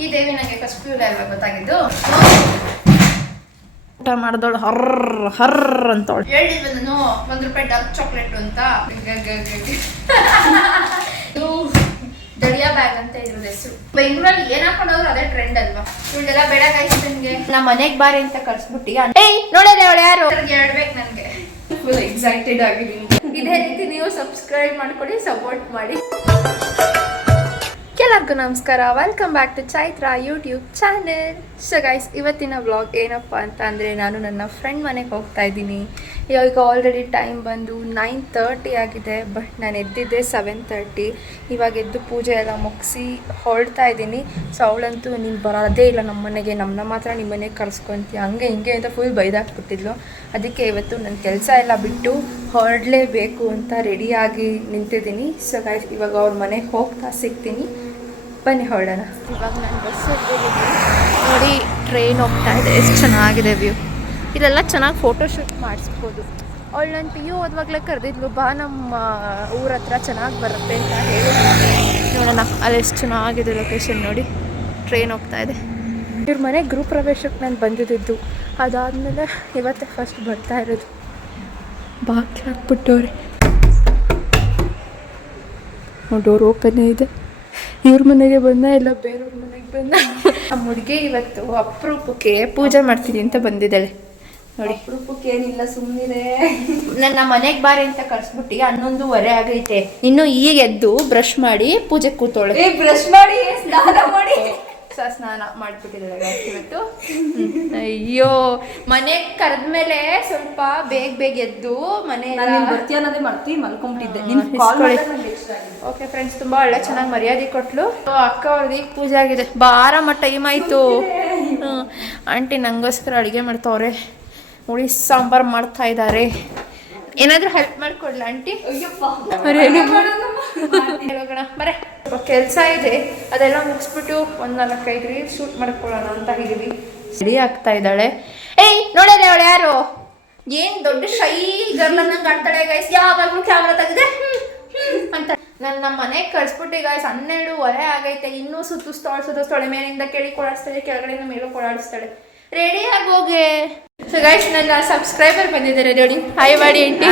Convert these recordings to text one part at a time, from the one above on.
ಈ ದೇವಿ ನನಗೆ first pure ಅಲ್ವಾ ಗೊತ್ತಾಗಿದ್ದು. ಊಟ ಮಾಡಿದವಳು ಹರ್ರ ಅಂತವಳು ಹೇಳಿದ್ವಿ ನಾನು ₹1 ಡಾರ್ಕ್ ಚಾಕ್ಲೇಟ್ ಅಂತ. ಇದು ದಳಿಯಾ ಬ್ಯಾಗ್ ಅಂತ ಇದ್ರದ್ದು ಹೆಸರು. ಬೆಂಗಳೂರಲ್ಲಿ ಏನ್ ಹಾಕೊಂಡವ್ರು ಅದೇ ಟ್ರೆಂಡ್ ಅಲ್ವಾ. ಇವಳಿಗೆಲ್ಲ ಬೆಳಗಾಯ್ತು ನನಗೆ. ನಮ್ಮ ಮನೆಗೆ ಬಾರಿ ಅಂತ ಕಳ್ಸ್ಬಿಟ್ಟಿ ನೋಡಿದ್ರೆ ಅವಳು ಯಾರು ಹೇಳ್ಬೇಕು ನನಗೆ. ಫುಲ್ ಎಕ್ಸೈಟೆಡ್ ಆಗಿದ್ದೀನಿ. ಇದೇ ರೀತಿ ನೀವು ಸಬ್ಸ್ಕ್ರೈಬ್ ಮಾಡ್ಕೊಳ್ಳಿ, ಸಪೋರ್ಟ್ ಮಾಡಿ. ಎಲ್ಲರಿಗೂ ನಮಸ್ಕಾರ, welcome back to Chaitra YouTube channel. So guys, ಇವತ್ತಿನ ವ್ಲಾಗ್ ಏನಪ್ಪ ಅಂತ ಅಂದರೆ, ನಾನು ನನ್ನ ಫ್ರೆಂಡ್ ಮನೆಗೆ ಹೋಗ್ತಾ ಇದ್ದೀನಿ. ಈಗ ಆಲ್ರೆಡಿ ಟೈಮ್ ಬಂದು 9:30 ಆಗಿದೆ. ಬಟ್ ನಾನು ಎದ್ದಿದ್ದೆ 7:30. ಇವಾಗ ಎದ್ದು ಪೂಜೆ ಎಲ್ಲ ಮುಗಿಸಿ ಹೊರಡ್ತಾ ಇದ್ದೀನಿ. ಸೊ ಅವಳಂತೂ ನೀನು ಬರೋದೇ ಇಲ್ಲ ನಮ್ಮ ಮನೆಗೆ, ನಮ್ಮ ಮಾತ್ರ ನಿಮ್ಮ ಮನೆಗೆ ಕರ್ಸ್ಕೊತೀಯ ಹಂಗೆ ಹಿಂಗೆ ಅಂತ ಫುಲ್ ಬೈದಾಕ್ಬಿಟ್ಟಿದ್ಲು. ಅದಕ್ಕೆ ಇವತ್ತು ನನ್ನ ಕೆಲಸ ಎಲ್ಲ ಬಿಟ್ಟು ಹೊರಡಲೇಬೇಕು ಅಂತ ರೆಡಿಯಾಗಿ ನಿಂತಿದ್ದೀನಿ. ಸೊ ಗೈಸ್, ಇವಾಗ ಅವ್ರ ಮನೆಗೆ ಹೋಗ್ತಾ ಸಿಗ್ತೀನಿ, ಬನ್ನಿ ಹೊರಡೋಣ. ಇವಾಗ ನಾನು ಬಸ್ ನೋಡಿ, ಟ್ರೈನ್ ಹೋಗ್ತಾ ಇದೆ. ಎಷ್ಟು ಚೆನ್ನಾಗಿದೆ ವ್ಯೂ. ಇದೆಲ್ಲ ಚೆನ್ನಾಗಿ ಫೋಟೋಶೂಟ್ ಮಾಡಿಸ್ಬೋದು. ಅವಳು ನಾನು PU ಓದುವಾಗಲೇ ಕರೆದಿದ್ಲು, ಬಾ ನಮ್ಮ ಊರ ಹತ್ರ ಚೆನ್ನಾಗಿ ಬರುತ್ತೆ ಅಂತ ಹೇಳಿದ್ಲು. ನೋಡೋಣ ಅಲ್ಲಿ ಎಷ್ಟು ಚೆನ್ನಾಗಿದೆ ಲೊಕೇಶನ್. ನೋಡಿ, ಟ್ರೈನ್ ಹೋಗ್ತಾ ಇದೆ. ಇವ್ರ ಮನೆ ಗ್ರೂಪ್ ಪ್ರವೇಶಕ್ಕೆ ನಾನು ಬಂದಿದ್ದು. ಅದಾದಮೇಲೆ ಇವತ್ತೇ ಫಸ್ಟ್ ಬರ್ತಾ ಇರೋದು. ಬಾಕಿ ಹಾಕ್ಬಿಟ್ಟವ್ರೆ, ಡೋರ್ ಓಪನ್ ಇದೆ. ಇವ್ರ ಮನೆಗೆ ಬಂದ ಇಲ್ಲ ಬೇರೆಯವ್ರ ಮನೆಗೆ ಬಂದ. ನಮ್ಮ ಹುಡುಗಿ ಇವತ್ತು ಅಪರೂಪಕ್ಕೆ ಪೂಜೆ ಮಾಡ್ತೀನಿ ಅಂತ ಬಂದಿದ್ದಾಳೆ. ನೋಡಿ, ಅಪರೂಪಕ್ಕೆ ಏನಿಲ್ಲ, ಸುಮ್ಮನೆ ನನ್ನ ಮನೆಗೆ ಬಾರಿ ಅಂತ ಕಳ್ಸ್ಬಿಟ್ಟು 11:15 ಆಗೈತೆ. ಇನ್ನು ಈಗ ಎದ್ದು ಬ್ರಷ್ ಮಾಡಿ ಪೂಜೆ ಕೂತೋಳೆ. ಬ್ರಷ್ ಮಾಡಿ ಸ್ನಾನ ಮಾಡಿ ಸ್ನಾನ ಮಾಡ್ಬಿಟ್ಟಿದ್ದಾಳೆ ಇವತ್ತು. ಅಯ್ಯೋ, ಮನೆಗೆ ಕರೆದ್ಮೇಲೆ ಸ್ವಲ್ಪ ಬೇಗ ಎದ್ದು ಮನೆ ಬರ್ತೀಯನ್ನೋದೇ ಮಾಡ್ತಿ ಮಲ್ಕೊಂಡ್ಬಿಟ್ಟಿದ್ದೆ. ಓಕೆ ಫ್ರೆಂಡ್ಸ್, ತುಂಬಾ ಒಳ್ಳೆ ಚೆನ್ನಾಗಿ ಮರ್ಯಾದೆ ಕೊಟ್ಲು. ಅಕ್ಕ ಅವ್ರದ್ದು ಈಗ ಪೂಜೆ ಆಗಿದೆ. ಬಾರಮ್ಮ, ಟೈಮ್ ಆಯ್ತು. ಆಂಟಿ ನಂಗೋಸ್ಕರ ಅಡುಗೆ ಮಾಡ್ತಾವ್ರೆ. ಹುಳಿ ಸಾಂಬಾರು ಮಾಡ್ತಾ ಇದ್ದಾರೆ. ಏನಾದ್ರೂ ಹೆಲ್ಪ್ ಮಾಡ್ಕೊಡ್ಲ ಆಂಟಿ? ಹೋಗೋಣ ಬರೇ, ಕೆಲಸ ಇದೆ, ಅದೆಲ್ಲ ಮುಗಿಸ್ಬಿಟ್ಟು 1-4-5 ರೀಲ್ಸ್ ಶೂಟ್ ಮಾಡ್ಕೊಳ್ಳೋಣ ಅಂತ ಇದೀವಿ. ರೆಡಿ ಆಗ್ತಾ ಇದ್ದಾಳೆ. ನೋಡಿದ್ರೆ ಅವಳು ಯಾರು? ಏನ್ ದೊಡ್ಡ ಶೈ ಗರ್ಲ್ ಅನ್ನಂಗೆ ಆಡ್ತಾಳೆ ಗೈಸ್. ಯಾವಾಗಲೂ ಕ್ಯಾಮ್ರಾ ತೆಗೆದೆ ಅಂತ ನನ್ನ ಮನೆಗೆ ಕಳ್ಸ್ಬಿಟ್ಟು ಗೈಸ್ 12:15 ಆಗೈತೆ. ಇನ್ನೂ ಸುತ್ತಿಸ್ತಾಳೆ ಮೇಲಿಂದ ಕೆಳಗೆ ಕೊಡಾಡಿಸ್ತಾಳೆ, ಕೆಳಗಡೆಯಿಂದ ಮೇಲೆ ಕೊಡಾಡಿಸ್ತಾಳೆ. ರೆಡಿ ಆಗೋಗೆ. ಸೊ ಗೈಸ್, ನನ್ನ ಸಬ್ಸ್ಕ್ರೈಬರ್ ಬಂದಿದ್ದಾರೆ ನೋಡಿ. ಹಾಯ್ ಮಾಡಿ ಆಂಟಿ.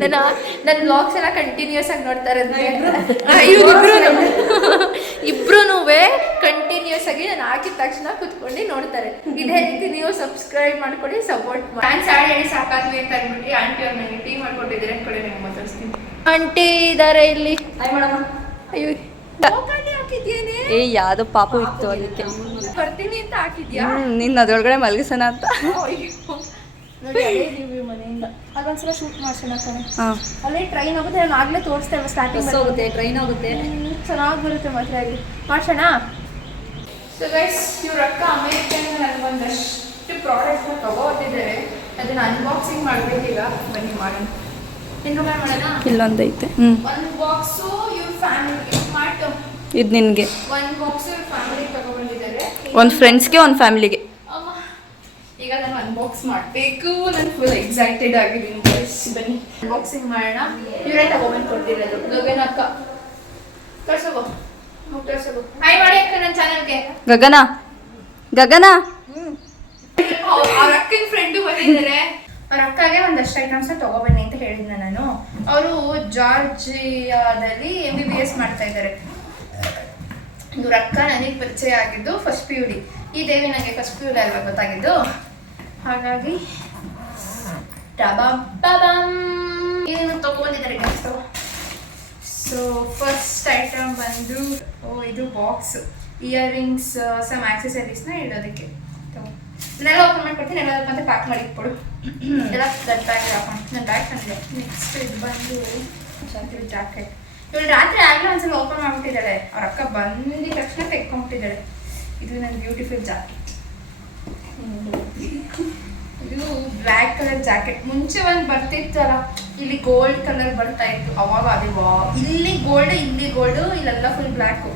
ನನ್ನ ವ್ಲಾಗ್ಸ್ ಎಲ್ಲ ಕಂಟಿನ್ಯೂಸ್ ಆಗಿ ನೋಡ್ತಾ ಇರೋದು ಇಬ್ರು ಕಂಟಿನ್ಯೂಸ್ ಆಗಿ ನಾನು ಹಾಕಿದ ತಕ್ಷಣ ಕುತ್ಕೊಂಡು ನೋಡ್ತಾರೆ. ಇದೇ ರೀತಿ ನೀವು ಸಬ್ಸ್ಕ್ರೈಬ್ ಮಾಡ್ಕೊಳ್ಳಿ, ಸಪೋರ್ಟ್ ಮಾಡಿ. ನಾನು ಸಾಡಿ ಹೇಳಿ ಸಾಕಾದ್ವಿ ಅಂತ ಅಂದ್ಬಿಟ್ಟು ಆಂಟಿ ಅವ್ರ ನನಗೆ ಟೀ ಮಾಡ್ಕೊಟ್ಟಿದ್ದಾರೆ. ಅಂದ್ಕೊಳ್ಳಿ, ನಿಮ್ಗೆ ಮಾತಾಡ್ತೀನಿ. ಆಂಟಿ ಇದ್ದಾರೆ ಇಲ್ಲಿ. Hi madam. ಅಯ್ಯೋ, ಹಾಕಿದ್ಯೇನೆ? ಯಾವ್ದೋ ಪಾಪು ಇತ್ತು, ಅದಕ್ಕೆ ಬರ್ತೀನಿ ಅಂತ ಹಾಕಿದ್ಯಾ? ನಿನ್ನ ಅದ್ರೊಳಗಡೆ ಮಲಗಿಸೋಣ ಅಂತ. ನೋಡಿ, ಮನೆಯಿಂದ ಅದೊಂದ್ಸಲ ಶೂಟ್ ಮಾಡ್ಸೋಣ. ಅಲ್ಲೇ ಟ್ರೈನ್ ಹೋಗುತ್ತೆ. ನಾನು ಆಗ್ಲೇ ತೋರಿಸ್ತೇವೆ. ಸ್ಟಾರ್ಟಿಂಗ್ ಹೋಗುತ್ತೆ, ಟ್ರೈನ್ ಹೋಗುತ್ತೆ, ಚೆನ್ನಾಗಿ ಬರುತ್ತೆ ಮಾತ್ರ. ಅಲ್ಲಿ ಮಾಡ್ಸೋಣ. ಸೊ ಗೈಸ್, ಇವ್ರ ಅಕ್ಕ ಅಮೇರಿಕನ್ ನನಗೊಂದಷ್ಟು ಪ್ರಾಡಕ್ಟ್ನ ತಗೋತಿದ್ದಾರೆ. ಅದನ್ನ ಅನ್ಬಾಕ್ಸಿಂಗ್ ಮಾಡ್ಬೇಕೀಗ. ಬನ್ನಿ ಮಾಡೋಣ. ಇಲ್ಲೊಂದೈತೆ. ಒಂದು ಬಾಕ್ಸು ಇವ್ರ ಫ್ಯಾಮಿಲಿ ಮಾಡು. ಇದು ನಿನಗೆ. ಒಂದು ಬಾಕ್ಸು ಇವ್ರ ಫ್ಯಾಮಿಲಿಗೆ ತಗೊಂಡಿದ್ದಾರೆ. ಒಂದು ಫ್ರೆಂಡ್ಸ್ಗೆ, ಒಂದು ಫ್ಯಾಮಿಲಿಗೆ. ಈಗ ನಾನು ಅನ್ಬಾಕ್ಸ್ ಮಾಡಬೇಕು. ನಾನು ಫುಲ್ ಎಕ್ಸೈಟೆಡ್ ಆಗಿದ್ದೀನಿ. ಬನ್ನಿ ಅನ್ಬಾಕ್ಸಿಂಗ್ ಮಾಡೋಣ. ಇವರೇ ತಗೊಂಡ್ಬಂದು ಕೊಟ್ಟಿರೋದು. ಗಗನ ಅಕ್ಕ ಕಳ್ಸೋಗೋ. ಹಾಯ್ ಮಾಡಿ ಅಕ್ಕ ನನ್ನ ಚಾನಲ್ಗೆ. ಗಗನ ಅವ್ರ ಅಕ್ಕನ ಫ್ರೆಂಡು ಬಂದಿದ್ದಾರೆ. ಅವ್ರ ಅಕ್ಕಗೆ ಒಂದಷ್ಟು ಐಟಮ್ಸ್ನ ತಗೊಬನ್ನಿ ಅಂತ ಹೇಳಿದ್ನ ನಾನು. ಅವರು ಜಾರ್ಜಿಯಾದಲ್ಲಿ MBBS ಮಾಡ್ತಾ ಇದ್ದಾರೆ. ಇವ್ರ ಅಕ್ಕ ನನಗೆ ಪರಿಚಯ ಆಗಿದ್ದು ಫಸ್ಟ್ PUD. ಈ ದೇವಿ ನನಗೆ ಫಸ್ಟ್ PUD ಅಲ್ವಾ ಗೊತ್ತಾಗಿದ್ದು. ಹಾಗಾಗಿ ಏನು ತಗೊಂಡಿದ್ದಾರೆ ಗೈಸ್. ಸೊ ಫಸ್ಟ್ ಐಟಮ್ ಬಂದು ಇದು ಬಾಕ್ಸ್, ಇಯರಿಂಗ್ಸ್, ಸಮ್ ಆಕ್ಸೆಸರೀಸ್ನ ಇಡೋದಕ್ಕೆ. ಇದನ್ನೆಲ್ಲ ಓಪನ್ ಮಾಡ್ಕೊಡ್ತೀನಿ. ಎಲ್ಲ ಮತ್ತೆ ಪ್ಯಾಕ್ ಮಾಡಿ ಇಟ್ಕೊಡು. ಎಲ್ಲ ದೊಡ್ಡ ಬ್ಯಾಗ್ ಹಾಕೊಂಡು ನನ್ನ ಬ್ಯಾಗ್ ತಂದಿದೆ. ನೆಕ್ಸ್ಟ್ ಇದು ಬಂದು ಜಾಕೆಟ್. ಇವಳು ರಾತ್ರಿ ಆಗಲೇ ಒಂದ್ಸಲ ಓಪನ್ ಮಾಡ್ಬಿಟ್ಟಿದ್ದಾಳೆ. ಅವ್ರ ಅಕ್ಕ ಬಂದಿದ ತಕ್ಷಣ ತೆಕ್ಕೊಂಬಿಟ್ಟಿದ್ದಾಳೆ. ಇದು ನನ್ನ ಬ್ಯೂಟಿಫುಲ್ ಜಾಕೆಟ್. ಇದು ಬ್ಲ್ಯಾಕ್ ಕಲರ್ ಜಾಕೆಟ್. ಮುಂಚೆ ಒಂದು ಬರ್ತಿತ್ತಲ್ಲ, ಇಲ್ಲಿ ಗೋಲ್ಡ್ ಕಲರ್ ಬರ್ತಾ ಇತ್ತು. ಅವಾಗ ಅದೇ ಇಲ್ಲಿ ಗೋಲ್ಡ್, ಇಲ್ಲೆಲ್ಲ ಫುಲ್ ಬ್ಲ್ಯಾಕು.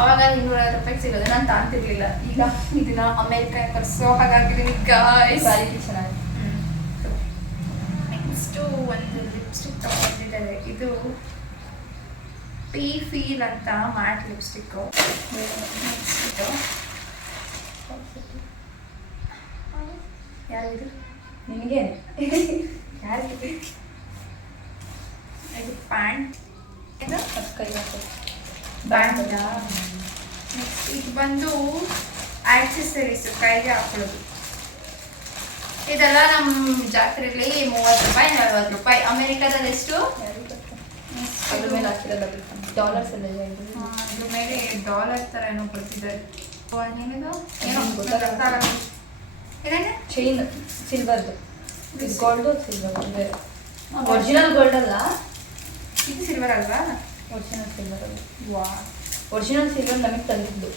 ಅವಾಗ 250 ಸಿಗೋದು. ನಾನು ತಾಂತಿರ್ಲಿಲ್ಲ. ಈಗ ಇದನ್ನ ಅಮೇರಿಕಾ ಕರ್ಸೋ ಹಾಗಾಗಿದ್ದೀನಿ ಗಾಯ್ಸ್. ಚೆನ್ನಾಗಿ. ನೆಕ್ಸ್ಟು ಒಂದು ಲಿಪ್ಸ್ಟಿಕ್ ತಗೊಂಡಿದ್ದಾರೆ. ಇದು ಪಿ ಫೀಲ್ ಅಂತ ಮ್ಯಾಟ್ ಲಿಪ್ಸ್ಟಿಕ್ಕು. ನೆಕ್ಸ್ಟ್ ಇದು ನಿನಗೆ ಯಾರಿಗೆ ಇದು ಪ್ಯಾಂಟ್ ಇದು ಅದು ಕೈ ಹಾಕಿ ಬ್ಯಾಂಡ್ ನೆಕ್ಸ್ಟ್ ಇದು ಬಂದು ಆಕ್ಸೆಸರೀಸ್ ಕೈಗೆ ಹಾಕೊಳ್ಳೋದು. ಇದೆಲ್ಲ ನಮ್ಮ ಜಾತ್ರೆಯಲ್ಲಿ 30 ರೂಪಾಯಿ 40 ರೂಪಾಯಿ. ಅಮೆರಿಕಾದಲ್ಲಿ ಎಷ್ಟು? ಅದ್ರ ಮೇಲೆ ಹಾಕಿರೋದು ಡಾಲರ್ಸ್ ಎಲ್ಲ ಇದೆ. ಅದ್ರ ಮೇಲೆ ಡಾಲರ್ ಥರ ಏನೋ ಕೊಡ್ತಿದ್ದಾರೆ. ಏನಿದು ಏನೋ ಗೊತ್ತಾಗಲ್ಲ. ಏನೇನೆ ಚೈನ್ ಸಿಲ್ವರ್ದು, ಇದು ಗೋಲ್ಡು ಸಿಲ್ವರ್ ಅಂದರೆ ಒರಿಜಿನಲ್ ಗೋಲ್ಡ್ ಅಲ್ಲ, ಇದು ಸಿಲ್ವರ್ ಅಲ್ವಾ? ಒರಿಜಿನಲ್ ಸಿಲ್ವರ್ ಅಲ್ಲ. ವಾ ಒರಿಜಿನಲ್ ಸಿಲ್ವರ್ ನಮಗೆ ತಂದಿದ್ದು.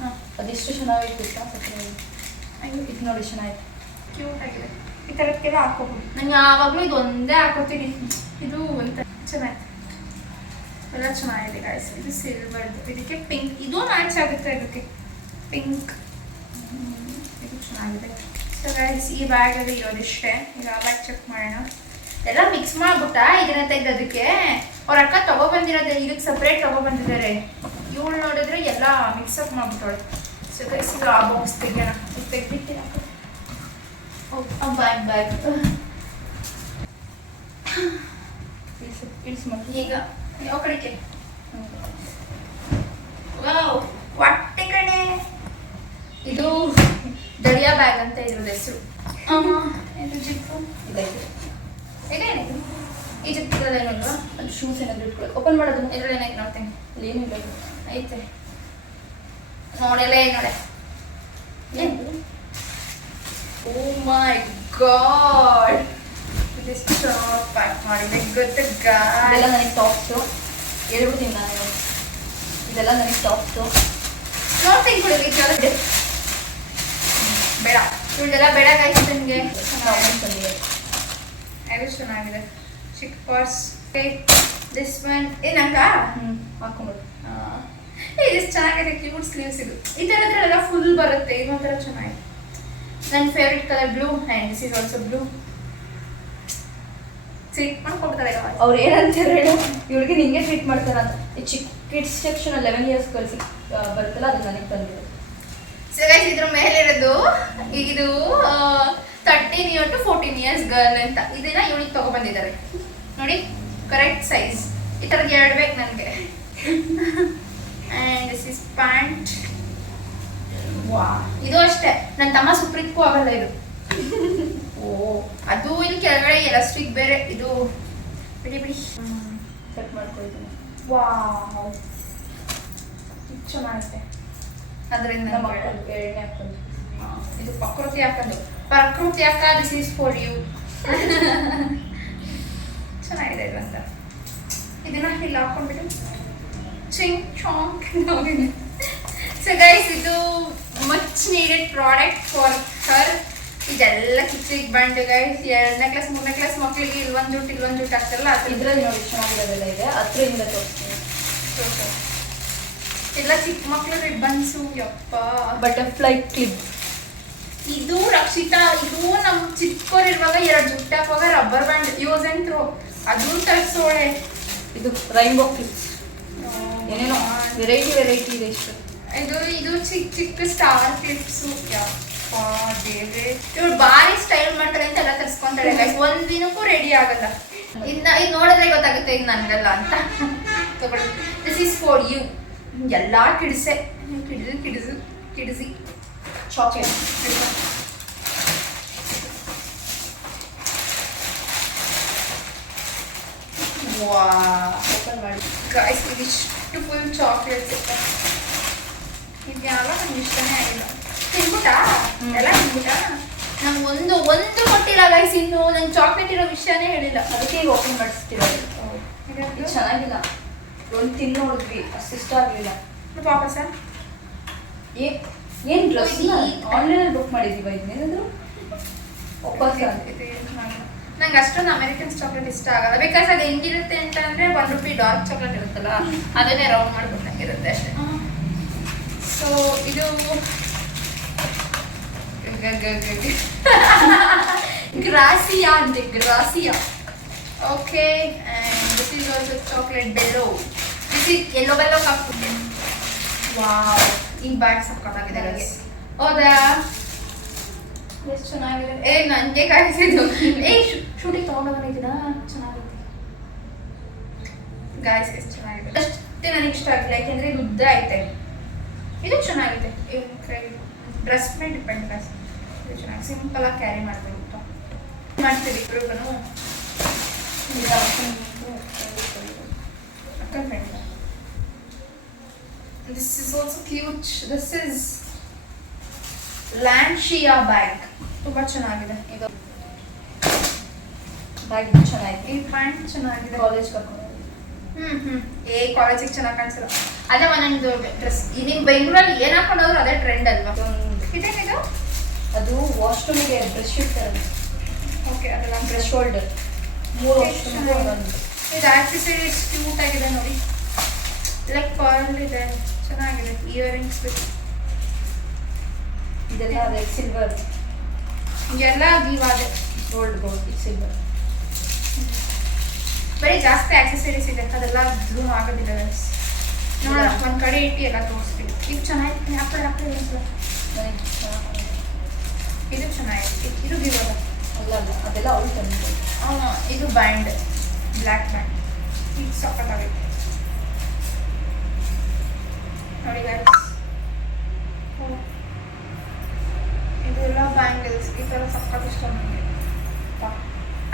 ಹಾಂ ಅದೆಷ್ಟು ಚೆನ್ನಾಗಿತ್ತು ಇದು ನೋಡಿ, ಚೆನ್ನಾಗಿತ್ತು. ಕ್ಯೂಟ್ ಆಗಿದೆ. ಈ ಥರಕ್ಕೆಲ್ಲ ಹಾಕೋಬೋದು. ನಾನು ಯಾವಾಗಲೂ ಇದು ಒಂದೇ ಹಾಕೋತೀನಿ. ಇದು ಒಂಥರ ಚೆನ್ನಾಗಿದೆ, ಎಲ್ಲ ಚೆನ್ನಾಗಿದೆ ಗಾಯ್ಸ್. ಇದು ಸಿಲ್ವರ್ದು, ಇದಕ್ಕೆ ಪಿಂಕ್, ಇದು ಮ್ಯಾಚ್ ಆಗುತ್ತೆ ಇದಕ್ಕೆ ಪಿಂಕ್. ಇದು ಚೆನ್ನಾಗಿದೆ. ಸೊ ಗೈಸ್ ಈ ಬ್ಯಾಗಲ್ಲಿ ಇರೋದಿಷ್ಟೇ. ಈಗ ಬ್ಯಾಗ್ ಚೆಕ್ ಮಾಡೋಣ. ಎಲ್ಲ ಮಿಕ್ಸ್ ಮಾಡ್ಬಿಟ್ಟ ಇದನ್ನ ತೆಗೆದೋದಕ್ಕೆ. ಅವ್ರ ಅಕ್ಕ ತೊಗೊಬಂದಿರೋದೇ ಇದಕ್ಕೆ ಸಪ್ರೇಟ್ ತೊಗೊಬಂದಿದ್ದಾರೆ. ಇವಳು ನೋಡಿದ್ರೆ ಎಲ್ಲ ಮಿಕ್ಸಪ್ ಮಾಡ್ಬಿಟ್ಟವಳೆ. ಸೊ ಗೈಸ್ ಈಗ ಆ ಬಾಕ್ಸ್ ತೆಗೆಯೋಣ. ತೆಗ್ದಿಟ್ಟಿರ ಬ್ಯಾಗ್ ಇಳಿಸಿ ಮಾಡಿ ಈಗ ಯಾವ ಕಡೆಗೆ ಹೊಟ್ಟೆ ಕಡೆ. ಇದು ದಳಿಯಾ ಬ್ಯಾಗ್ ಅಂತ ಇರೋದು ಹೆಸರು. ಇದು ಜಿಪ್ಪು ಇದೈತೆ. ಇದೇನಿದು? ಈ ಜಿಪ್ಪುಗಳೇನಲ್ವಾ? ಅದು ಶೂಸ್ ಏನಾದರೂ ಇಟ್ಕೊಳ್ಳಿ. ಓಪನ್ ಮಾಡೋದು ಇದ್ರಲ್ಲಿ ಏನಾಯ್ತು ನೋಡ್ತೀನಿ. ಅಲ್ಲಿ ಏನೂ ಇಲ್ಲ. ಐತೆ ನೋಡೆಲ್ಲ ನೋಡೆ. ಏನು? ಓ ಮೈ ಗಾಡ್, ಇದೆಷ್ಟು ಚೆನ್ನಾಗಿ ಪ್ಯಾಕ್ ಮಾಡಿದೆ ಗೊತ್ತಾ ಇದೆಲ್ಲ ಗಾಯ್ಸ್? ನನಗೆ ಟಾಪ್ಸು. ಹೇಳ್ಬಿಡ್ತೀನಿ ನಾನು, ಇದೆಲ್ಲ ನನಗೆ ಟಾಪ್ಸು. ನೋಡ್ತೀನಿ ಕೊಡಿ ಕೆಳಗೆ. ಬೇಡ ಇವಳಿಗೆಲ್ಲ ಬೇಡ ಗಾಯ್ಸ್. ನನಗೆ ತಂದಿದೆ. ಅದು ಚೆನ್ನಾಗಿದೆ. ಚಿಕ್ಕ ಪರ್ಸ್. ದಿಸ್ ಒನ್ ಏನಂತ ಹಾಕೊಂಡ್ಬಿಡು. ಇದು ಚೆನ್ನಾಗಿದೆ. Cute sleeves. ಇದು ಈ ಥರದ್ರೆಲ್ಲ ಫುಲ್ ಬರುತ್ತೆ. ಇದು ಒಂಥರ ಚೆನ್ನಾಗಿದೆ. ನನ್ನ favourite colour blue and this is also blue. ಸಿಟ್ ಮಾಡ್ಕೊಡ್ತಾರೆ ಅವ್ರು ಏನಂತಾರೆ ಹೇಳು, ಇವಳಿಗೆ ನಿಂಗೆ ಟ್ರೀಟ್ ಮಾಡ್ತಾರಂತ. ಈ ಚಿಕ್ಕ ಕಿಡ್ಸ್ ಸೆಕ್ಷನ್ 11 ಇಯರ್ಸ್ ಕಳಿಸಿ ಬರುತ್ತಲ್ಲ, ಅದು ನನಗೆ ತಂದಿದೆ. ಸೊ ಗೈಸ್ ಇದ್ರ ಮೇಲಿರೋದು ಇದು 13 ಇಯರ್ ಟು 14 ಇಯರ್ಸ್ ಗರ್ಲ್ ಅಂತ. ಇದನ್ನ ಇವಳಿಗೆ ತಗೊಬಂದಿದ್ದಾರೆ ನೋಡಿ, ಕರೆಕ್ಟ್ ಸೈಜ್. ಈ ಥರದ್ದು 2 ಬೇಕು ನನಗೆ. And this is pant. ವಾ ಇದು ಅಷ್ಟೇ, ನನ್ನ ತಮ್ಮ ಸುಪ್ರೀತ್ಗೂ ಆಗಲ್ಲ ಇದು. ಓ ಅದು ಇಲ್ಲಿ ಕೆಳಗಡೆ ಎಲಾಸ್ಟಿಕ್ ಬೇರೆ. ಇದು ಬಿಡಿ ಬಿಡಿ ಕಟ್ ಮಾಡ್ಕೊಳ್ತೀನಿ. ವಾವ್ ಚೆನ್ನಾಗಿದೆ. ಅದರಿಂದ ನಮ್ಮ ಮಕ್ಕಳಿಗೆ ಎಣ್ಣೆ ಹಾಕೊಂಡು ಇದು ಪ್ರಕೃತಿ ಹಾಕೊಂಡು ಪ್ರಕೃತಿ ಅಕ್ಕ, ದಿಸ್ ಈಸ್ ಫಾರ್ ಯು. ಚೆನ್ನಾಗಿದೆ ಇದು ಅಂತ. ಇದನ್ನ ಇಲ್ಲಿ ಹಾಕೊಂಡ್ಬಿಟ್ಟು ಚಿಂಗ್ ಚಾಂಗ್. ಸೊ ಗೈಸ್ ಇದು much needed product for her. ಇದೆಲ್ಲ ಚಿಕ್ಕ ಚಿಕ್ಕ ಬಂಡು ಗೈಸ್. 2ನೇ ಕ್ಲಾಸ್ 3ನೇ ಕ್ಲಾಸ್ ಮಕ್ಕಳಿಗೆ ಇಲ್ಲೊಂದು ಜುಟ್ಟು ಆಗ್ತಾರಲ್ಲ ಅದು. ಇದರಲ್ಲಿ ನೋಡಿ ಚೆನ್ನಾಗಿರೋದೆಲ್ಲ ಇದೆ. ಹತ್ರದಿಂದ ತೋರಿಸ್ತೀನಿ. ಎಲ್ಲ ಚಿಕ್ಕ ಮಕ್ಕಳು ರಿಬ್ಬನ್ಸು. ಯಪ್ಪ ಬಟರ್ಫ್ಲೈ ಕ್ಲಿಪ್. ಇದು ರಕ್ಷಿತಾ, ಇದು ನಮ್ಮ ಚಿಕ್ಕವರಿರುವಾಗ 2 ಜುಟ್ಟು ಹಾಕುವಾಗ rubber band use and throw ಅದು ತರಿಸೋಳೆ. ಇದು ರೈನ್ಬೋ ಕ್ಲಿಪ್ಸ್. ಏನೇನೋ ವೆರೈಟಿ ಇದೆ ಇಷ್ಟು. ಇದು ಚಿಕ್ಕ ಚಿಕ್ಕ ಸ್ಟಾರ್ ಕ್ಲಿಪ್ಸು. ಯಪ್ಪ ದೇವ್ರೆ, ಇವಳು ಭಾರಿ ಸ್ಟೈಲ್ ಮಾಡ್ತಾರೆ ಅಂತ ಎಲ್ಲ ತರಿಸ್ಕೊಂತಾಳೆ ಗೈಸ್. ಒಂದ್ ದಿನಕ್ಕೂ ರೆಡಿ ಆಗಲ್ಲ. ಇದು ನೋಡಿದ್ರೆ ಗೊತ್ತಾಗುತ್ತೆ ಇದು ನನ್ಗಲ್ಲ ಅಂತ. ತಗೊಳ್ಳಿ, ದಿಸ್ ಈಸ್ ಫಾರ್ ಯು. ಎಲ್ಲ ಕಿಡಿಸೆ ಕಿಡಿಸಿ ಚಾಕ್ಲೇಟ್. ವಾ ಓಪನ್ ಮಾಡಿ. ಗೈಸ್ ಇದಿಷ್ಟು ಫುಲ್ ಚಾಕ್ಲೇಟ್ಸ್ ಇತ್ತು. ಇದೆಲ್ಲ ನಂಗೆ ಇಷ್ಟನೇ ಆಗಿಲ್ಲ. ತಿನ್ಬಿಟ್ಟಾ ಎಲ್ಲ ತಿನ್ಬಿಟ್ಟಾ? ನಂಗೆ ಒಂದು ಕೊಟ್ಟಿಲ್ಲ ಗೈಸ್. ಇನ್ನು ನಂಗೆ ಚಾಕ್ಲೇಟ್ ಇರೋ ವಿಷಯನೇ ಹೇಳಿಲ್ಲ. ಅದಕ್ಕೆ ಈಗ ಓಪನ್ ಮಾಡಿಸ್ತಿರೋದು. ಇದು ಚೆನ್ನಾಗಿಲ್ಲ. ಒಂದು ತಿನ್ನು ನೋಡಿದ್ವಿ, ಅಷ್ಟು ಇಷ್ಟ ಆಗಲಿಲ್ಲ. ವಾಪಸ ಏನು ಡ್ರೆಸ್ ಆನ್ಲೈನಲ್ಲಿ ಬುಕ್ ಮಾಡಿದ್ದೀವಿ. ಇದನ್ನೇನಾದ್ರು ವಾಪಸ್ ನಂಗೆ ಅಷ್ಟೊಂದು ಅಮೆರಿಕನ್ಸ್ ಚಾಕ್ಲೇಟ್ ಇಷ್ಟ ಆಗಲ್ಲ. ಬಿಕಾಸ್ ಅದು ಹೆಂಗಿರುತ್ತೆ ಅಂತ ಅಂದರೆ ₹1 ಡಾರ್ಕ್ ಚಾಕ್ಲೇಟ್ ಇರುತ್ತಲ್ಲ, ಅದನ್ನೇ ರೌಂಡ್ ಮಾಡ್ಬಿಟ್ಟಂಗಿರುತ್ತೆ ಅಷ್ಟೇ. ಸೊ ಇದು ಗ್ರಾಸಿಯಾ ಅಂತೆ, ಗ್ರಾಸಿಯಾ. Okay, and this is also chocolate ಬೆಲ್ಲೋ. ದಿಸ್ ಈಸ್ ಯೆಲ್ಲೋ ಬೆಲ್ಲೋ ಕಪ್. ವಾವ್, ಈ ಬ್ಯಾಗ್ ಸಕ್ಕತ್ತಾಗಿದೆ. ಹೌದಾ? ಎಷ್ಟು ಚೆನ್ನಾಗಿದೆ. ನನಗೆ ಕಾಯಿಸಿದ್ದು ಶೂಟಿಂಗ್ ತೊಗೊಂಡೋಗಿದ್ದೀನಾ, ಚೆನ್ನಾಗಿದೆ ಗಾಯ್ಸ್, ಎಷ್ಟು ಚೆನ್ನಾಗಿದೆ. ಅಷ್ಟೇ ನನಗೆ ಇಷ್ಟ ಆಗಿಲ್ಲ, ಯಾಕೆಂದರೆ ಇದು ಉದ್ದ ಐತೆ. ಇದು ಚೆನ್ನಾಗಿದೆ. ಡ್ರೆಸ್ ಮೇಲೆ ಡಿಪೆಂಡ್ ಗಾಯ್ಸ್. ಇದು ಚೆನ್ನಾಗಿ ಸಿಂಪಲಾಗಿ ಕ್ಯಾರಿ ಮಾಡ್ತೀವಿ ಇಬ್ಬರು ಅಕ್ಕನ friend. This is also cute. This is ಲ್ಯಾಂಡ್ಶಿಯಾ ಬ್ಯಾಗ್. ತುಂಬ ಚೆನ್ನಾಗಿದೆ ಇದು ಬ್ಯಾಗ್. ಇದು ಚೆನ್ನಾಗಿದೆ. ಈ ಪ್ಯಾಂಟ್ ಚೆನ್ನಾಗಿದೆ. ಕಾಲೇಜ್ ಕರ್ಕೊಂಡು ಕಾಲೇಜಿಗೆ ಚೆನ್ನಾಗಿ ಕಾಣಿಸಲ್ಲ. ಅದೇ ಒಂದೊಂದು ಡ್ರೆಸ್ ನಿಮ್ಮ ಬೆಂಗಳೂರಲ್ಲಿ ಏನು ಹಾಕೊಂಡೋದ್ರು ಅದೇ ಟ್ರೆಂಡ್ ಅಲ್ವಾ? ಇದೇನಿದು? ಅದು ವಾಶ್ರೂಮಿಗೆ ಬ್ರಷ್ ಇರ್ತಾರೆ. ಓಕೆ, ಅದೆಲ್ಲ ಬ್ರಷ್ ಹೋಲ್ಡರ್ 3 ವಾಶ್ರೂಮ್ಗೆ ಒಂದೊಂದು. ಇದು ಆಕ್ಸೆಸರೀಸ್ ಕ್ಯೂಟ್ ಆಗಿದೆ ನೋಡಿ. ಲೈಕ್ ಪರ್ಲ್ ಇದೆ, ಚೆನ್ನಾಗಿದೆ. ಇಯರಿಂಗ್ಸ್ ಬಿಟ್ಟು ಇದೆಲ್ಲ ಅದೇ ಸಿಲ್ವರ್. ಎಲ್ಲ ಗೀವಾದೆ. ಗೋಲ್ಡ್ ಇದು ಸಿಲ್ವರ್. ಬರೀ ಜಾಸ್ತಿ ಆಕ್ಸೆಸರೀಸ್ ಇದೆ, ಅದೆಲ್ಲ ಝೂಮ್ ಆಗೋದಿಲ್ಲ ಗೈಸ್. ನೋಡೋಣ, ಒಂದು ಕಡೆ ಇಟ್ಟು ಎಲ್ಲ ತೋರಿಸ್ತೀವಿ. ಇದು ಚೆನ್ನಾಗಿದೆ. ಹಾಕೊಳ್ಳಿ ಒಂದ್ಸಲ. ಇದು ಚೆನ್ನಾಗಿದೆ. ಇದು ಗೀವದ ಅಲ್ಲ ಅದೆಲ್ಲ ಅವಳು ತಂದಿದೆ. ಇದು ಬ್ಯಾಂಡ್, ಬ್ಲ್ಯಾಕ್ ಬ್ಯಾಂಡ್. ಇದು ಸಖತ್ತಾಗೈತೆ ನೋಡಿ ಗೈಸ್. ಇದೆಲ್ಲ ಬ್ಯಾಂಗಲ್ಸ್. ಈ ಥರ ಸಖತ್ ಇಷ್ಟ ನನಗೆ.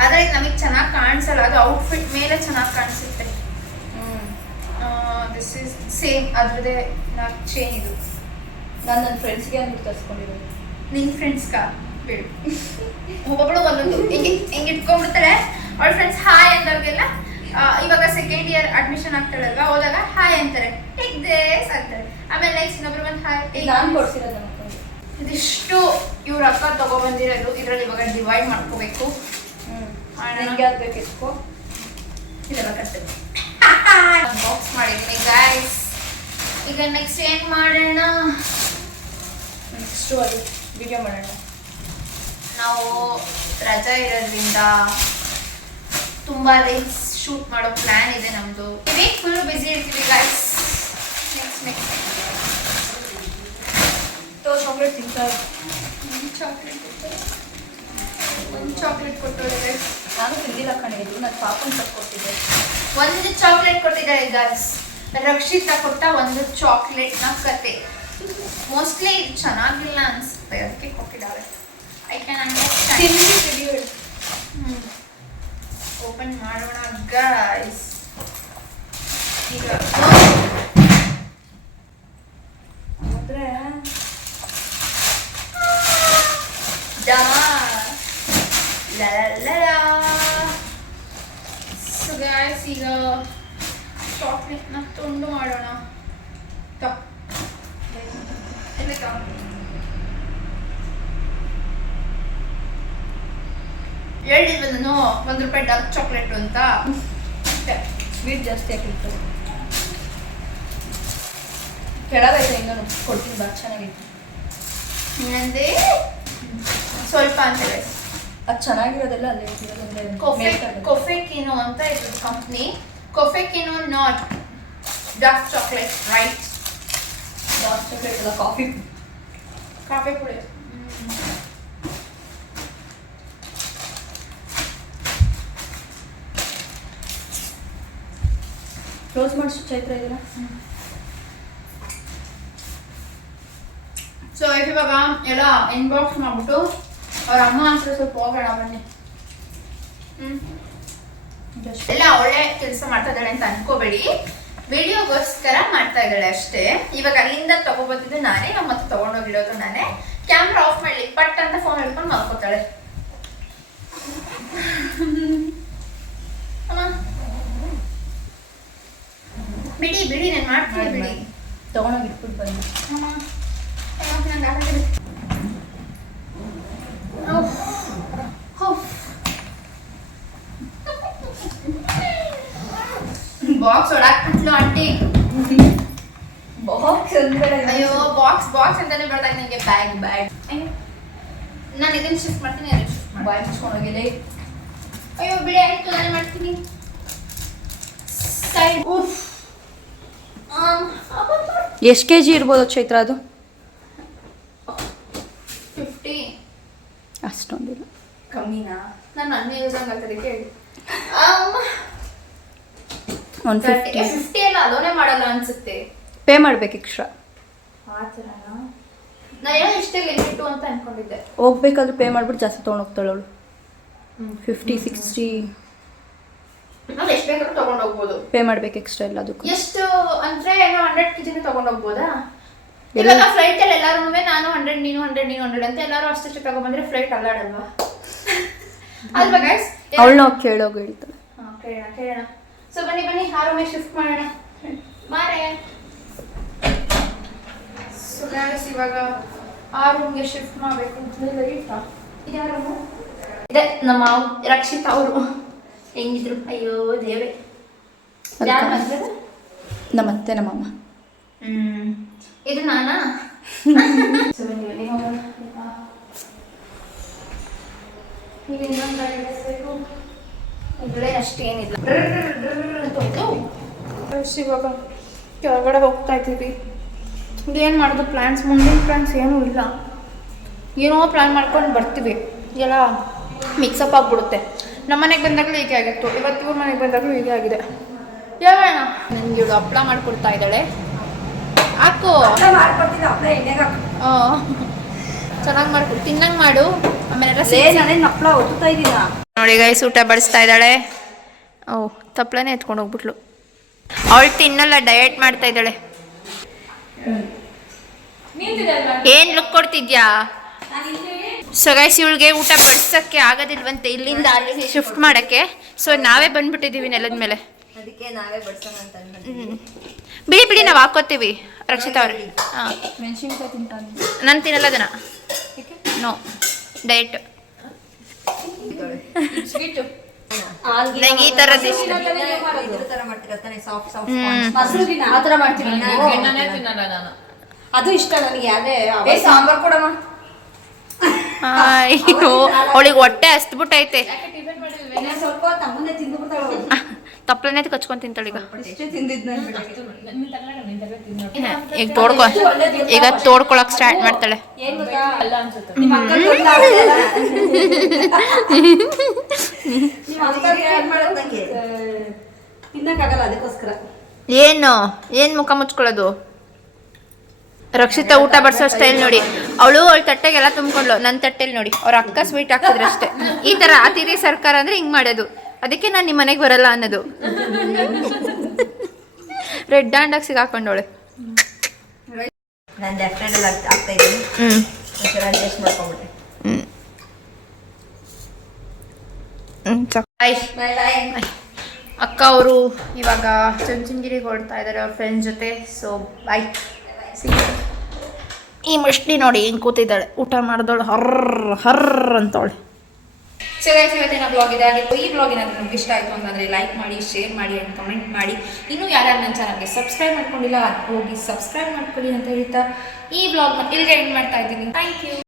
ಆದರೆ ನಮಗೆ ಚೆನ್ನಾಗಿ ಕಾಣಿಸಲ್ಲ, ಅದು ಔಟ್ಫಿಟ್ ಮೇಲೆ ಚೆನ್ನಾಗಿ ಕಾಣಿಸುತ್ತೆ. ದಿಸ್ ಇಸ್ ಸೇಮ್ ಅದ್ರದ್ದೇ ಚೇನ್. ಇದು ನಾನು ನನ್ನ ಫ್ರೆಂಡ್ಸ್ಗೆ ಅಂದ್ಬಿಟ್ಟು ತರಿಸ್ಕೊಂಡಿರೋದು. ನಿನ್ನ ಫ್ರೆಂಡ್ಸ್ಗಾ? ಬೇಡ. ಒಬ್ಬೊಬ್ಬಳು ಒಂದೊಂದು ಹಿಂಗೆ ಇಟ್ಕೊಂಡ್ಬಿಡ್ತಾರೆ. ಅವ್ಳ ಫ್ರೆಂಡ್ಸ್ ಹಾಯ್ ಅಂದವ್ರಿಗೆಲ್ಲ ಇವಾಗ ಸೆಕೆಂಡ್ ಇಯರ್ ಅಡ್ಮಿಷನ್ ಆಗ್ತಾಳಲ್ವಾ, ಹೋದಾಗ ಹಾಯ್ ಅಂತಾರೆ, ಟೇಕ್ ದಿಸ್ ಅಂತಾರೆ. ಆಮೇಲೆ ನೆಕ್ಸ್ಟ್ ಇನ್ನೊಬ್ರು ಬಂದು ಹಾಯ್. ನಾನು ಕೊಡ್ಸಿರೋದು ನಮ್ಮ ಮಕ್ಕಳಿಗೆ. ಇದಿಷ್ಟು ಇವ್ರ ಅಕ್ಕ ತಗೊಬಂದಿರೋದು. ಇದರಲ್ಲಿ ಇವಾಗ ಡಿವೈಡ್ ಮಾಡ್ಕೋಬೇಕು. ನನಗೆ ಯಾವ್ದು ಬೇಕು ಎತ್ಕೋ. ಇದೆಲ್ಲ ಕಟ್ತೇನೆ. ಬಾಕ್ಸ್ ಮಾಡಿದ್ದೀನಿ ಗೈಸ್. ಈಗ ನೆಕ್ಸ್ಟ್ ಏನು ಮಾಡೋಣ? ನೆಕ್ಸ್ಟು ಅದು ವಿಡಿಯೋ ಮಾಡೋಣ. ನಾವು ರಜಾ ಇರೋದ್ರಿಂದ ತುಂಬ ರೀಲ್ಸ್ ಶೂಟ್ ಮಾಡೋ ಪ್ಲ್ಯಾನ್ ಇದೆ ನಮ್ಮದು. ವೀಕ್ ಫುಲ್ ಬ್ಯುಸಿ ಇರ್ತೀವಿ ಗೈಸ್. ನೆಕ್ಸ್ಟ್ ಚಾಕ್ಲೇಟ್ ತಿಂತಾರೆ. ಒಂದು ಚಾಕ್ಲೇಟ್ ಕೊಟ್ಟೋಳೆ ಗೈಸ್. ನಾನು ತಿಂದಿಲ್ಲ ಕಣೆ. ಇದು ನನ್ನ ಪಾಪನ್ ತಕ್ಕೊಟ್ಟಿದ್ದೆ. ಒಂದು ಚಾಕ್ಲೇಟ್ ಕೊಟ್ಟಿದ್ದಾರೆ ಗೈಸ್. ರಕ್ಷಿತಾ ಕೊಟ್ಟ ಒಂದು ಚಾಕ್ಲೇಟ್ನ ಕತೆ. ಮೋಸ್ಟ್ಲಿ ಇದು ಚೆನ್ನಾಗಿಲ್ಲ ಅನಿಸುತ್ತೆ, ಅದಕ್ಕೆ ಕೊಟ್ಟಿದ್ದಾರೆ. I can understand. ಓಪನ್ ಮಾಡೋಣ ಗೈಸ್. ಈಗ ಅಂದರೆ ಸೊ ಗೈಸ್, ಈಗ ಚಾಕ್ಲೇಟ್ನ ತುಂಡು ಮಾಡೋಣ. ಹೇಳಿದ್ವಿ ನಾನು ₹1 ಡಾರ್ಕ್ ಚಾಕ್ಲೇಟ್ ಅಂತ. ಸ್ವೀಟ್ ಜಾಸ್ತಿ ಹಾಕಿರ್ತಾರೆ. ಕೆಳಗೈತೆ ಇನ್ನೂ ಕೊಡ್ತೀನಿ ಬಾ. ಚೆನ್ನಾಗಿತ್ತು. ಏನಂದೆ? ಸ್ವಲ್ಪ ಅಂತ ಗೈಸ್. ಅದು ಚೆನ್ನಾಗಿರೋದೆಲ್ಲ ಅಲ್ಲೇ ಇರೋದು. ಕೊಫೆಕಿನೋ ಅಂತ ಇದು ಕಂಪ್ನಿ. ಕೊಫೆಕಿನೋ not dark chocolate, right? Dark chocolate ಅಲ್ಲ, ಕಾಫಿ ಪುಡಿ. ಕ್ಲೋಸ್ ಮಾಡಿಸು ಚೈತ್ರ ಇದೆಲ್ಲ. ಸೊ ಇವಾಗ ಎಲ್ಲ ಇನ್ಬಾಕ್ಸ್ ಮಾಡ್ಬಿಟ್ಟು ಅವ್ರ ಅಮ್ಮ ಹತ್ರ ಸ್ವಲ್ಪ ಹೋಗೋಣ ಬನ್ನಿ. ಎಲ್ಲ ಒಳ್ಳೆ ಕೆಲಸ ಮಾಡ್ತಾ ಇದ್ದಾಳೆ ಅಂತ ಅನ್ಕೋಬೇಡಿ, ವಿಡಿಯೋಗೋಸ್ಕರ ಮಾಡ್ತಾ ಇದ್ದಾಳೆ ಅಷ್ಟೇ. ಇವಾಗ ಅಲ್ಲಿಂದ ತಗೋಬಂದಿದ್ದು ನಾನೇ, ಮತ್ತೆ ತಗೊಂಡೋಗಿರೋದು ನಾನೇ. ಕ್ಯಾಮ್ರಾ ಆಫ್ ಮಾಡಲಿ ಪಟ್ ಅಂತ ಫೋನ್ ಹಿಡ್ಕೊಂಡು ಮಾಡ್ಕೋತಾಳೆ. ಬಿಡಿ ಬಿಡಿ, ನಾನು ಮಾಡ್ತೀನಿ ಬಿಡಿ. ತಗೊಂಡೋಗಿ ಇಟ್ಬಿಟ್ಟು ಬನ್ನಿ. Box ಹೊಡಾಕ್ಬಿಟ್ಲು aunty. ಬಾಕ್ಸ್ ಅಂದ್ರೆ ಅಯ್ಯೋ ಬಾಕ್ಸ್ ಬಾಕ್ಸ್ ಅಂತಾನೆ ಬರ್ತಾ ಇದೆ ನನಗೆ. ಬ್ಯಾಗ್ ನಾನು ಇದನ್ನ ಶಿಫ್ಟ್ ಮಾಡ್ತೀನಿ, ಅದನ್ನ ಶಿಫ್ಟ್ ಮಾಡಿ. ಬಾಯ್ ಮುಚ್ಕೊಂಡೋಗಿಲ್ಲ. ಅಯ್ಯೋ ಬಿಡಿ, ಆಯ್ತು ನಾನೇ ಮಾಡ್ತೀನಿ. ಸೈಡ್ ಎಷ್ಟು kg ಇರ್ಬೋದು ಚೈತ್ರ ಅದು? 50. ಅಷ್ಟೊಂದಿಲ್ಲ. ಕಮ್ಮಿನಾ? ನಾನು ನನ್ನ ಯೂಸ್ ಆಗ್ತದಕ್ಕೆ ಒಂದು 50 ಎಲ್ಲ ಅಲೋನೇ ಮಾಡಲ್ಲ ಅನ್ಸುತ್ತೆ. ಪೇ ಮಾಡ್ಬೇಕು ಎಕ್ಸ್ಟ್ರಾ. ಆ ಥರನಾ? ನಾನು ಏನೋ ಇಷ್ಟೇ ಲಿಮಿಟು ಅಂತ ಅನ್ಕೊಂಡಿದ್ದೆ. ಹೋಗ್ಬೇಕಾದ್ರೆ ಪೇ ಮಾಡ್ಬಿಟ್ಟು ಜಾಸ್ತಿ ತೊಗೊಂಡೋಗ್ತಾಳೆ ಅವಳು. 50-60 ನಾವು ಎಷ್ಟು ಬೇಕಾದ್ರೂ ತೊಗೊಂಡು ಹೋಗ್ಬೋದು. ಪೇ ಮಾಡ್ಬೇಕು ಎಕ್ಸ್ಟ್ರಾ ಎಲ್ಲದಕ್ಕೂ. ಎಷ್ಟು ಅಂದರೆ ಏನೋ 100 kg ತೊಗೊಂಡು ಹೋಗ್ಬೋದಾ? ಇವಾಗ ಫ್ಲೈಟಲ್ಲಿ ಎಲ್ಲರೂ ನಾನು 100 ನೀನು 100 ನೀನು 100 ಅಂತ ಎಲ್ಲರೂ ಅಷ್ಟಷ್ಟು ತಗೊಂಡ್ಬಂದ್ರೆ ಫ್ಲೈಟ್ ಅಲ್ಲಾಡಲ್ವಾ? ಅಲ್ವಾ ಗೈಸ್? ಅವಳು ನಾವು ಕೇಳೋಗಿ ಹೇಳ್ತಾಳೆ. ಹಾಂ, ಕೇಳೋಣ. ಸೊ ಬನ್ನಿ ಆ ರೂಮಿಗೆ ಶಿಫ್ಟ್ ಮಾಡೋಣ. ಮಾರೇ. ಸೊ ಗೈಸ್ ಇವಾಗ ಆ ರೂಮ್ಗೆ ಶಿಫ್ಟ್ ಮಾಡಬೇಕು. ಇದು ಯಾರು? ಇದೆ ನಮ್ಮ ರಕ್ಷಿತ್ ಅವರು. ಹೆಂಗಿದ್ರು? ಅಯ್ಯೋ ದೇವ್ರೆ. ಯಾರು ಬಂದಿರೋದು? ನಮ್ಮತ್ತೆ ನಮ್ಮಮ್ಮ. ಇದು ನಾನಾ? ಸೊ ಬನ್ನಿ ಹೋಗೋಣ. ಈಗ ಇನ್ನೊಂದು ಗಾಡಿ ಬಿಡಿಸ್ಬೇಕು. ಇದ್ರೇ ಅಷ್ಟೇನಿಲ್ಲ. ಇವಾಗ ಕೆಳಗಡೆ ಹೋಗ್ತಾ ಇದ್ದೀವಿ. ಇದೇನು ಮಾಡೋದು ಪ್ಲ್ಯಾನ್ಸ್? ಮುಂದಿನ ಪ್ಲ್ಯಾನ್ಸ್ ಏನೂ ಇಲ್ಲ. ಏನೋ ಪ್ಲ್ಯಾನ್ ಮಾಡ್ಕೊಂಡು ಬರ್ತೀವಿ, ಎಲ್ಲ ಮಿಕ್ಸಪ್ ಆಗಿಬಿಡುತ್ತೆ. ನಮ್ಮ ಮನೆಗೆ ಬಂದಾಗಲೂ ಹೀಗೆ ಆಗಿತ್ತು, ಇವತ್ತು ಇವ್ರ ಮನೆಗೆ ಬಂದಾಗಲೂ ಹೀಗೆ ಆಗಿದೆ. ಯಾವಾಗ ನನಗೆ ಇವಳು ಹಪ್ಪಳ ಮಾಡಿಕೊಡ್ತಾ ಇದ್ದಾಳೆ. ಹಾಕು ಚೆನ್ನಾಗಿ ಮಾಡ್ಕೊಡು, ತಿನ್ನಂಗೆ ಮಾಡು. ಆಮೇಲೆ ಹಪ್ಪಳ ಒತ್ತುತ್ತಾ ಇದ್ದೀನ ನೋಡಿ ಗೈಸ್, ಊಟ ಬಡಿಸ್ತಾ ಇದ್ದಾಳೆ. ಓ, ತಪ್ಪಲನೇ ಎತ್ಕೊಂಡು ಹೋಗ್ಬಿಟ್ಲು. ಅವಳು ತಿನ್ನಲ್ಲ, ಡಯಟ್ ಮಾಡ್ತಾ ಇದ್ದಾಳೆ. ಏನು ಲುಕ್ ಕೊಡ್ತಿದ್ಯಾ? ಸೊ ಗೈಸ್, ಇವಳಿಗೆ ಊಟ ಬಡಿಸೋಕ್ಕೆ ಆಗೋದಿಲ್ವಂತೆ ಇಲ್ಲಿಂದ ಅಲ್ಲಿಗೆ ಶಿಫ್ಟ್ ಮಾಡೋಕ್ಕೆ. ಸೊ ನಾವೇ ಬಂದ್ಬಿಟ್ಟಿದ್ದೀವಿ ನೆಲದ ಮೇಲೆ. ಅದಕ್ಕೆ ನಾವೇ ಬಡ್ಸೋಣ ಅಂತ ಬಿಡಿ ನಾವು ಹಾಕೋತೀವಿ. ರಕ್ಷಿತಾ ಅವ್ರೆ, ಹಾಂ, ಮೆಣಸಿನ್ಕಾಯಿ ತಿಂತಾನೆ. ನಾನು ತಿನ್ನಲ್ಲ ಅದನ್ನು. No, diet. ನಂಗೆ ಈ ಥರದ್ದು ಇಷ್ಟ. ಅದು ಇಷ್ಟ ನನಗೆ. ಅದೇ ಸಾಂಬಾರ್ ಕೊಡಮ್ಮ. ಅಯ್ಯೋ, ಅವಳಿಗೆ ಹೊಟ್ಟೆ ಹಸ್ಬಿಟ್ಟೈತೆ. ಸ್ವಲ್ಪ ತಮ್ಮನ್ನೇ ತಿಂದು ಬಿಡ್ತಾಳೆ. ತಪ್ಪಲನೇ ಕಚ್ಕೊಂಡು ತಿಂತಾಳೀಗ. ಈಗ ತೋಡ್ಕೊಳಕ್ ಸ್ಟಾರ್ಟ್ ಮಾಡ್ತಾಳೆ. ಏನು ಮುಖ ಮುಚ್ಕೊಳ್ಳೋದು? ರಕ್ಷಿತಾ ಊಟ ಬಡಿಸೋ ಸ್ಟೈಲ್ ನೋಡಿ. ಅವಳ ತಟ್ಟೆಗೆಲ್ಲ ತುಂಬ್ಕೊಂಡ್ಲು. ನನ್ನ ತಟ್ಟೆಲಿ ನೋಡಿ ಅವ್ರ ಅಕ್ಕ ಸ್ವೀಟ್ ಹಾಕಿದ್ರೆ ಅಷ್ಟೇ. ಈ ಥರ ಅತಿಥಿ ಸರ್ಕಾರ ಅಂದರೆ ಹಿಂಗೆ ಮಾಡೋದು. ಅದಕ್ಕೆ ನಾನು ನಿಮ್ಮ ಮನೆಗೆ ಬರಲ್ಲ ಅನ್ನೋದು. ರೆಡ್ ಹ್ಯಾಂಡಾಗಿ ಸಿಗಾಕೊಂಡವಳೆ. ನಾನು ಡೆಫ್ರೆಂಡಲ್ಲಿ ಆಗ್ತಾ ಇದ್ದೀನಿ. ಅಡ್ಜಸ್ಟ್ ಮಾಡ್ಕೊಂಬಿಟ್ಟೆ. ಅಕ್ಕ ಅವರು ಇವಾಗ ಚುಂಚನಗಿರಿಗೆ ಹೊರಡ್ತಾ ಇದ್ದಾರೆ ಅವ್ರ ಫ್ರೆಂಡ್ಸ್ ಜೊತೆ. So bye. ಈ ಮಷ್ಟಿ ನೋಡಿ ಹಿಂಗೆ ಕೂತಿದ್ದಾಳೆ, ಊಟ ಮಾಡಿದವಳು ಹರ್ರ ಅಂತವಳೆ. ಸೊ ಗೈಸ್, ಇವತ್ತಿನ ಬ್ಲಾಗ್ ಇದಾಗಿತ್ತು. ಈ ಬ್ಲಾಗ್ ಏನಾದರೂ ನಿಮ್ಗೆ ಇಷ್ಟ ಆಯಿತು ಅಂತಂದರೆ ಲೈಕ್ ಮಾಡಿ, ಶೇರ್ ಮಾಡಿ ಆ್ಯಂಡ್ ಕಮೆಂಟ್ ಮಾಡಿ. ಇನ್ನೂ ಯಾರ್ಯಾರು ನನ್ನ ಚಾನಲ್ಗೆ ಸಬ್ಸ್ಕ್ರೈಬ್ ಮಾಡ್ಕೊಂಡಿಲ್ಲ ಹೋಗಿ ಸಬ್ಸ್ಕ್ರೈಬ್ ಮಾಡ್ಕೊಳ್ಳಿ ಅಂತ ಹೇಳ್ತಾ ಈ ಬ್ಲಾಗ್ನ ಇಲ್ಲಿಗೆ ಎಂಡ್ ಮಾಡ್ತಾ ಇದ್ದೀನಿ. Thank you.